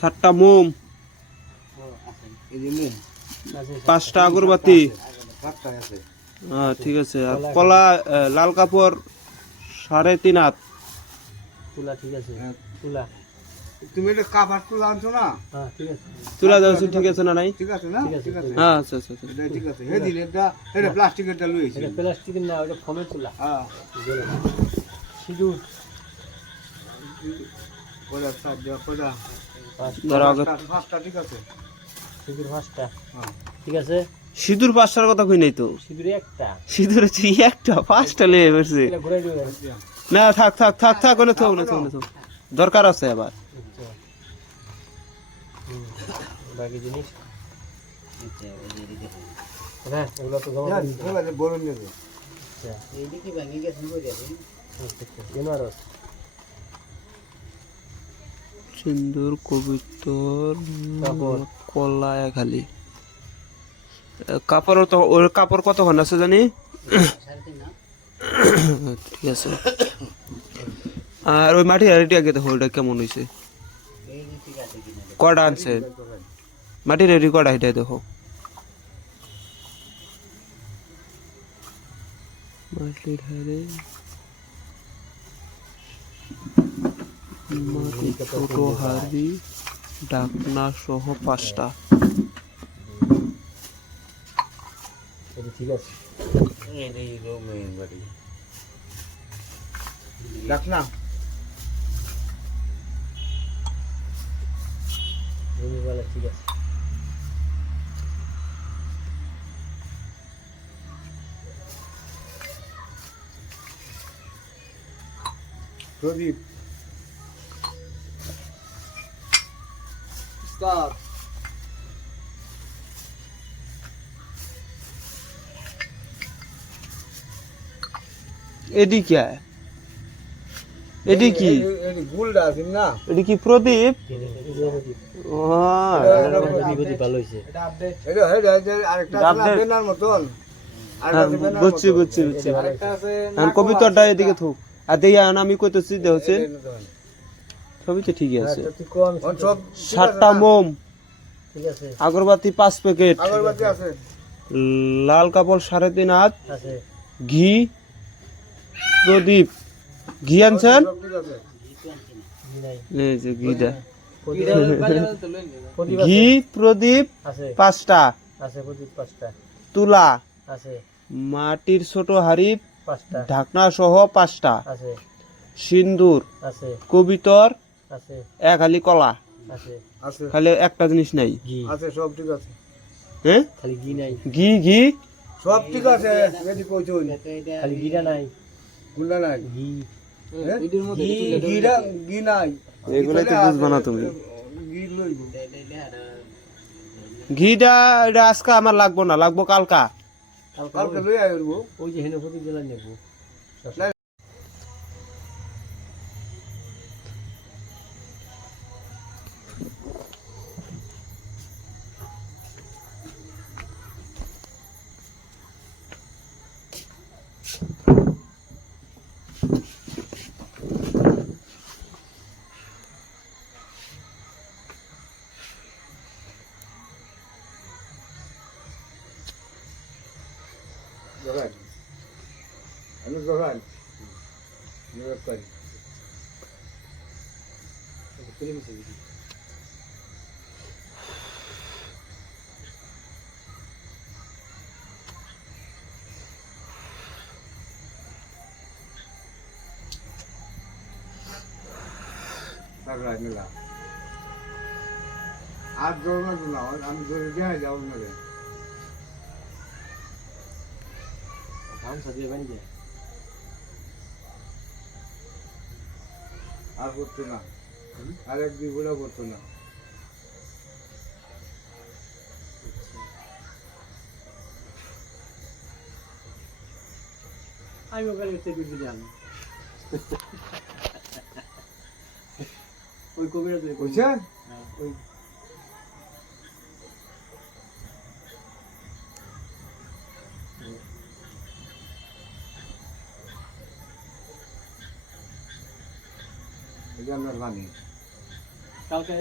সাতটা মোম পাঁচটা আগরবাতি। হ্যাঁ ঠিক আছে। আর কলা লাল কাপড় সাড়ে তিন হাত। তুলা ঠিক আছে। হ্যাঁ। তুলা। তুমি এটা কাপড় তুলে আনছো না? হ্যাঁ ঠিক আছে। তুলা দেওয়া ঠিক আছে না নাই? ঠিক আছে না? ঠিক আছে, হ্যাঁ আচ্ছা আচ্ছা আচ্ছা। এটা ঠিক আছে। হেদিন এটা এটা প্লাস্টিকেরটা লইছি এটা প্লাস্টিকের না ফোমের তুলা। হ্যাঁ। সিঁদুর। ধরো পাঁচটা পাঁচটা ঠিক আছে। সিঁদুর পাঁচটা। হ্যাঁ। ঠিক আছে? সিঁদুর পাঁচটার কথা কই নাই তো? সিঁদুর একটা। সিঁদুর হচ্ছে একটা পাঁচটা লেগে পড়ছে না থাক থাক থাক থাক ওনে থাক ওনে থাক থাক দরকার আছে আবার। আচ্ছা। বাকি জিনিস? হ্যাঁ এগুলো তো জমা বলুন সিন্দুর কবিতর কলা খালি কাপড় তো ওর কাপড় কতক্ষণ আছে জানি? ঠিক আছে। আর ওই মাটি হাড়িটি আগে দেখো ওটা কেমন হয়েছে কটা আনছে? মাটির হাড়ি কটা এটা দেখো। মাটির হাড়ি ছোট হাড়ি ডাকনা সহ পাঁচটা। প্রদীপ স্টার। এডি কি? এডি কি? এডি গুলডা আছে না? এডি কি প্রদীপ? হ্যাঁ, বুঝছি বুঝছি কবিতাটা এদিকে থুক। আর দেয়া আমি কইতেছি দে হচ্ছে। এই মতন। সবই তো ঠিকই আছে। আছে। সাতটা মোম। আগরবাতি পাঁচ প্যাকেট। লাল কাপড় সাড়ে তিন হাত। ঘি। প্রদীপ। ঘি আনছেন? ঘিটা ঘি প্রদীপ পাঁচটা। আছে প্রদীপ পাঁচটা। তুলা। মাটির ছোট হাড়ি ঢাকনা সহ পাঁচটা। আছে। সিন্দুর কবিতর এক হালি কলা। আছে। আছে। খালি একটা জিনিস নাই। আছে সব ঠিক আছে। হ্যাঁ খালি ঘি নাই। ঘি ঘি? সব ঠিক আছে এডি কইছুন খালি ঘিটা নাই। গুলডা নাই। ঘি? ঘি নাই। এগুলাই তো বুঝবা না তুমি। ঘি লইব। ঘিটা এটা আজকে আমার লাগবো না লাগবো কালকা। কালকে লই আইবো। ওই যে জ্বালা নেব। জোগান আমি জোগান জোগান করি তারপরে নিলাম আর জোর না দিলাম আমি জোরে দিয়ে যাব না রে ধান সাজিয়ে বানি যায় আর করতো না আর এক দুই গুলো করতো না আমি ওখানে পিছিয়ে জানি ওই কবিরা ওই আমরা জানি। কালকে